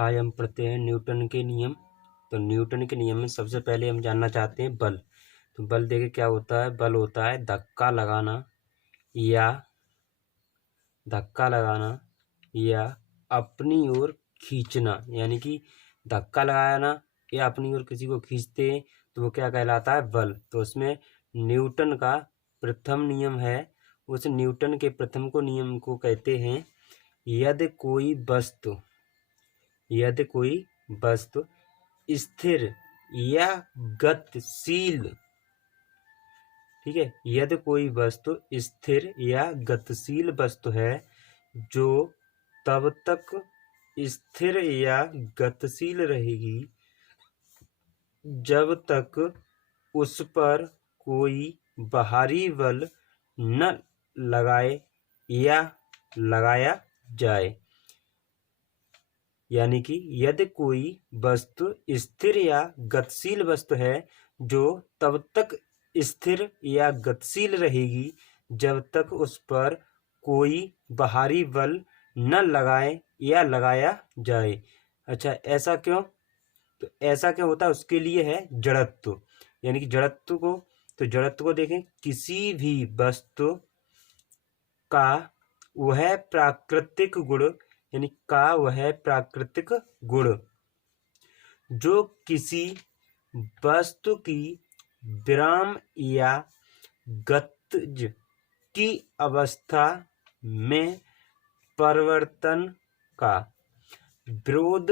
आज हम पढ़ते हैं न्यूटन के नियम। तो न्यूटन के नियम में सबसे पहले हम जानना चाहते हैं बल। तो बल देखे क्या होता है। बल होता है धक्का लगाना या अपनी ओर खींचना। यानी कि धक्का लगाना या अपनी ओर किसी को खींचते हैं तो वो क्या कहलाता है, बल। तो उसमें न्यूटन का प्रथम नियम है। उस न्यूटन के प्रथम को नियम को कहते हैं यदि कोई वस्तु स्थिर या गतिशील, ठीक है, यदि कोई वस्तु स्थिर या गतिशील वस्तु है जो तब तक स्थिर या गतिशील रहेगी जब तक उस पर कोई बाहरी बल न लगाए या लगाया जाए। यानी कि यदि कोई वस्तु स्थिर या गतिशील वस्तु है जो तब तक स्थिर या गतिशील रहेगी जब तक उस पर कोई बाहरी बल न लगाए या लगाया जाए। अच्छा, ऐसा क्यों? तो ऐसा क्यों होता है, उसके लिए है जड़त्व। यानी कि जड़त्व को देखें, किसी भी वस्तु का वह प्राकृतिक गुण जो किसी वस्तु की विराम या गतिज की अवस्था में परिवर्तन का विरोध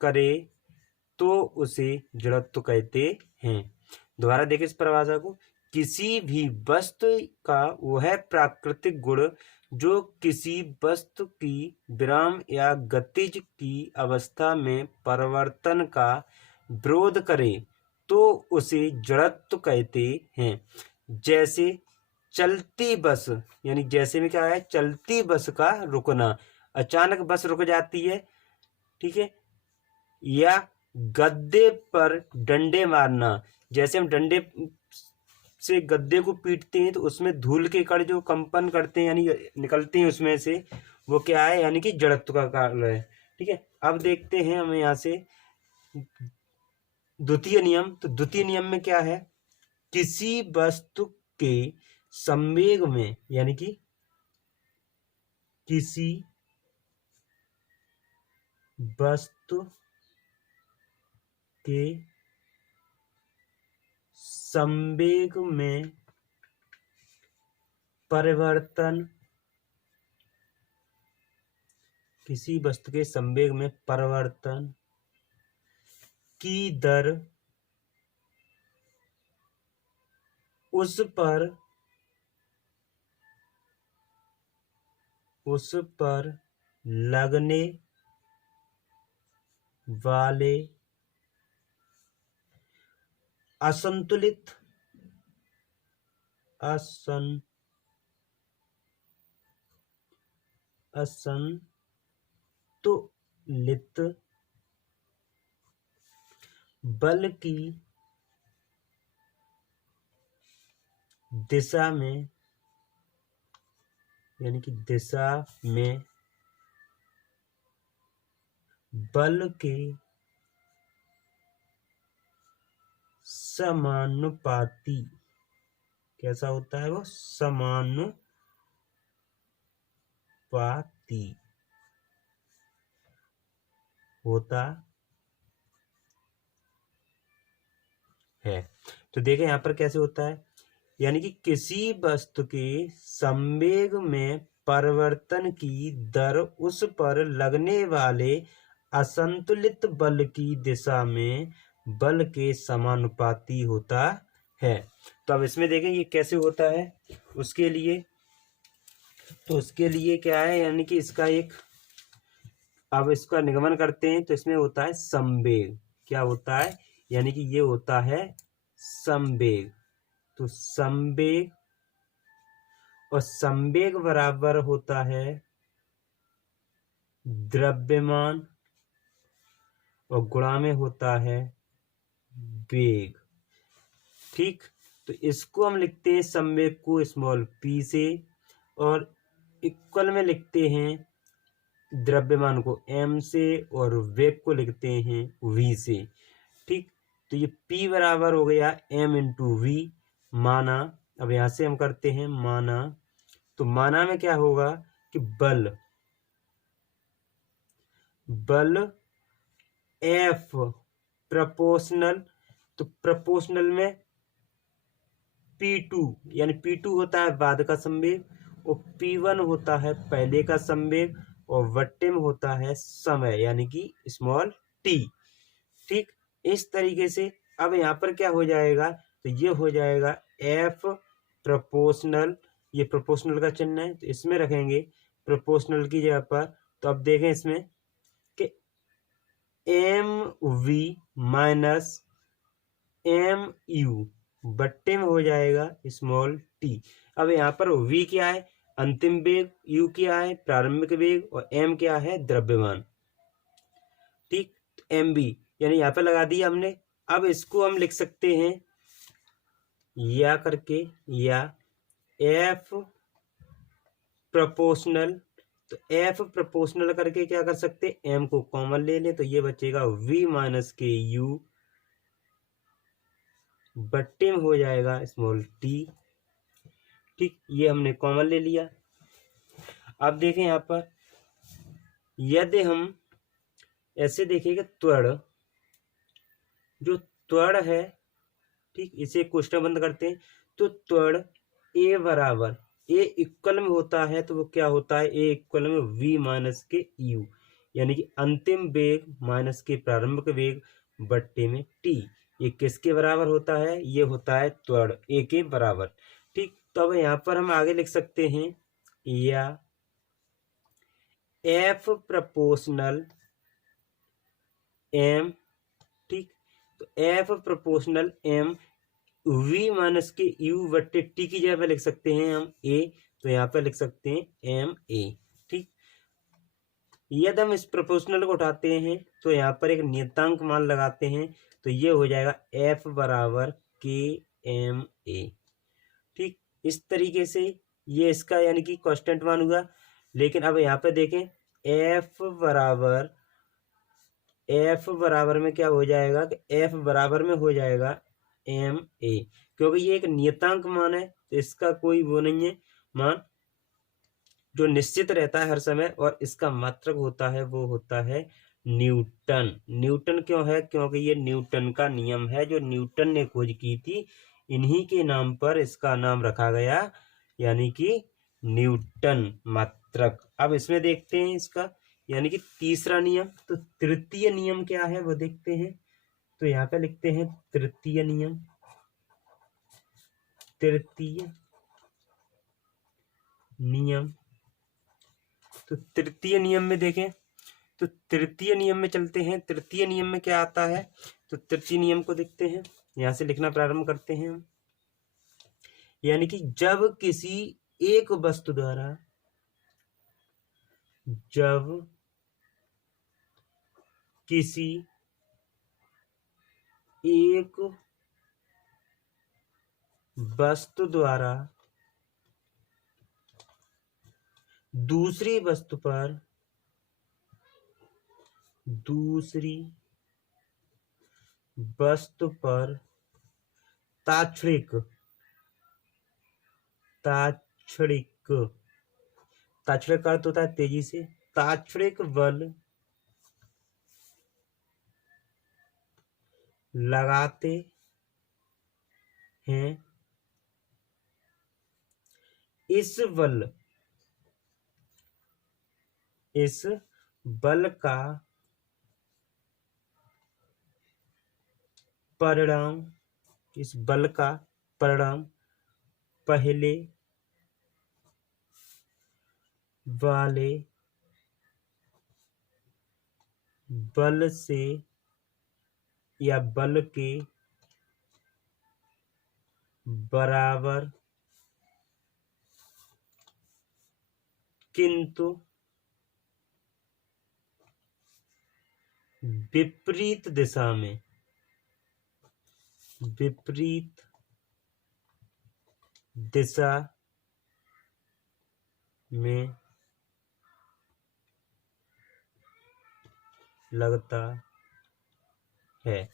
करे तो उसे जड़त्व कहते हैं। दोबारा देखें इस परिभाषा को, किसी भी वस्तु का वह प्राकृतिक गुण जो किसी वस्तु की विराम या गतिज की अवस्था में परिवर्तन का विरोध करे तो उसे जड़त्व कहते हैं। जैसे चलती बस, यानी जैसे में क्या है, चलती बस का रुकना, अचानक बस रुक जाती है, ठीक है। या गद्दे पर डंडे मारना, जैसे हम डंडे से गद्दे को पीटते हैं तो उसमें धूल के कण जो कंपन करते हैं यानी निकलते हैं उसमें से, वो क्या है, यानी कि जड़त्व का कारण है। ठीक है, अब देखते हैं हमें यहाँ से द्वितीय नियम। तो द्वितीय नियम में क्या है, किसी वस्तु के संवेग में, यानी कि किसी वस्तु के संवेग में परिवर्तन, किसी वस्तु के संवेग में परिवर्तन की दर उस पर लगने वाले असंतुलित बल की दिशा में, यानी कि दिशा में बल के समानुपाती, कैसा होता है वो, समानुपाती होता है। तो देखें यहाँ पर कैसे होता है, यानी कि किसी वस्तु के संवेग में परिवर्तन की दर उस पर लगने वाले असंतुलित बल की दिशा में बल के समानुपाती होता है। तो अब इसमें देखें ये कैसे होता है, उसके लिए क्या है, यानी कि इसका अब इसका निगमन करते हैं तो इसमें होता है संवेग। क्या होता है, यानी कि ये होता है संवेग। तो संवेग, और संवेग बराबर होता है द्रव्यमान और गुणा में होता है वेग। ठीक, तो इसको हम लिखते हैं संवेग को स्मॉल p से, और इक्वल में लिखते हैं द्रव्यमान को m से और वेग को लिखते हैं v से। ठीक, तो ये P बराबर हो गया m इंटू वी। माना, अब यहां से हम करते हैं माना, तो माना में क्या होगा कि बल F प्रोपोर्शनल, तो प्रोपोर्शनल में P2, यानी P2 होता है बाद का संवेग और P1 होता है पहले का संवेग और वट्टे में होता है समय यानी कि स्मॉल t। ठीक, इस तरीके से अब यहाँ पर क्या हो जाएगा, तो ये हो जाएगा F प्रोपोर्शनल, ये प्रोपोर्शनल का चिन्ह है तो इसमें रखेंगे प्रोपोर्शनल की जगह पर। तो अब देखें इसमें कि M V minus M U बट्टे में हो जाएगा स्मॉल टी। अब यहाँ पर v क्या है, अंतिम वेग, u क्या है प्रारंभिक वेग और m क्या है द्रव्यमान। ठीक, एम बी यानी यहाँ पे लगा दिया हमने। अब इसको हम लिख सकते हैं या करके, या एफ प्रोपोर्शनल, तो एफ प्रोपोर्शनल करके क्या कर सकते हैं, एम को कॉमन ले लें तो ये बचेगा v माइनस के यू बट्टे में हो जाएगा स्मॉल टी। ठीक, ये हमने कॉमन ले लिया। अब देखें यहाँ पर यदि हम ऐसे देखेंगे त्वरण, जो त्वरण है, ठीक, इसे कोष्टक बंद करते हैं तो त्वरण ए बराबर, ए इक्वल में होता है तो वो क्या होता है, ए इक्वल में v माइनस के यू, यानी कि अंतिम वेग माइनस के प्रारंभिक वेग बट्टे में t। ये किसके बराबर होता है, ये होता है त्वरण ए के बराबर। ठीक, तो अब यहाँ पर हम आगे लिख सकते हैं या एफ प्रोपोर्शनल एम। ठीक, तो F proportional M v minus के यू बट्टे टी की जगह पे लिख सकते हैं हम a, तो यहाँ पे लिख सकते हैं एम ए। ठीक, यदि हम इस प्रोपोर्शनल को उठाते हैं तो यहाँ पर एक नियतांक मान लगाते हैं तो ये हो जाएगा f बराबर के एम ए। ठीक, इस तरीके से ये इसका यानी कि कांस्टेंट मान हुआ। लेकिन अब यहाँ पे देखें f बराबर में क्या हो जाएगा कि f बराबर में हो जाएगा एम ए, क्योंकि ये एक नियतांक मान है तो इसका कोई वो नहीं है मान जो निश्चित रहता है हर समय, और इसका मात्रक होता है वो होता है न्यूटन। न्यूटन क्यों है, क्योंकि ये न्यूटन का नियम है जो न्यूटन ने खोज की थी, इन्हीं के नाम पर इसका नाम रखा गया, यानी कि न्यूटन मात्रक। अब इसमें देखते हैं इसका यानी कि तीसरा नियम, तो तृतीय नियम क्या है वो देखते हैं। तो यहाँ पे लिखते हैं तृतीय नियम। तृतीय नियम, तो तृतीय नियम में देखें, तो तृतीय नियम में चलते हैं। तृतीय नियम में क्या आता है, तो तृतीय नियम को देखते हैं, यहां से लिखना प्रारंभ करते हैं हम। यानी कि जब किसी एक वस्तु द्वारा, जब किसी एक वस्तु द्वारा दूसरी वस्तु पर, दूसरी वस्तु पर तात्क्षणिक, तात्क्षणिक, तात्क्षणिक का अर्थ होता है तेजी से, तात्क्षणिक बल लगाते हैं, इस बल का परिणाम, इस बल का परिणाम पहले वाले बल से या बल के बराबर, किंतु विपरीत दिशा में, विपरीत दिशा में लगता है।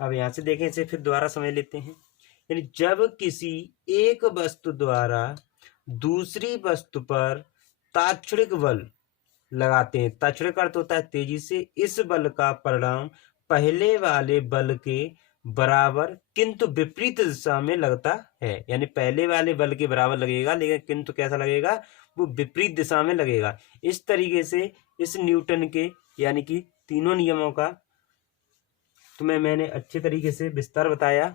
अब यहाँ से देखें, इसे फिर दोबारा समझ लेते हैं। यानी जब किसी एक वस्तु द्वारा दूसरी वस्तु पर तात्क्षणिक बल लगाते हैं, तात्क्षणिक अर्थ होता है तेजी से, इस बल का परिणाम पहले वाले बल के बराबर किंतु विपरीत दिशा में लगता है। यानी पहले वाले बल के बराबर लगेगा, लेकिन किंतु कैसा लगेगा, वो विपरीत दिशा में लगेगा। इस तरीके से इस न्यूटन के यानी कि तीनों नियमों का तुम्हें मैंने अच्छे तरीके से विस्तार बताया।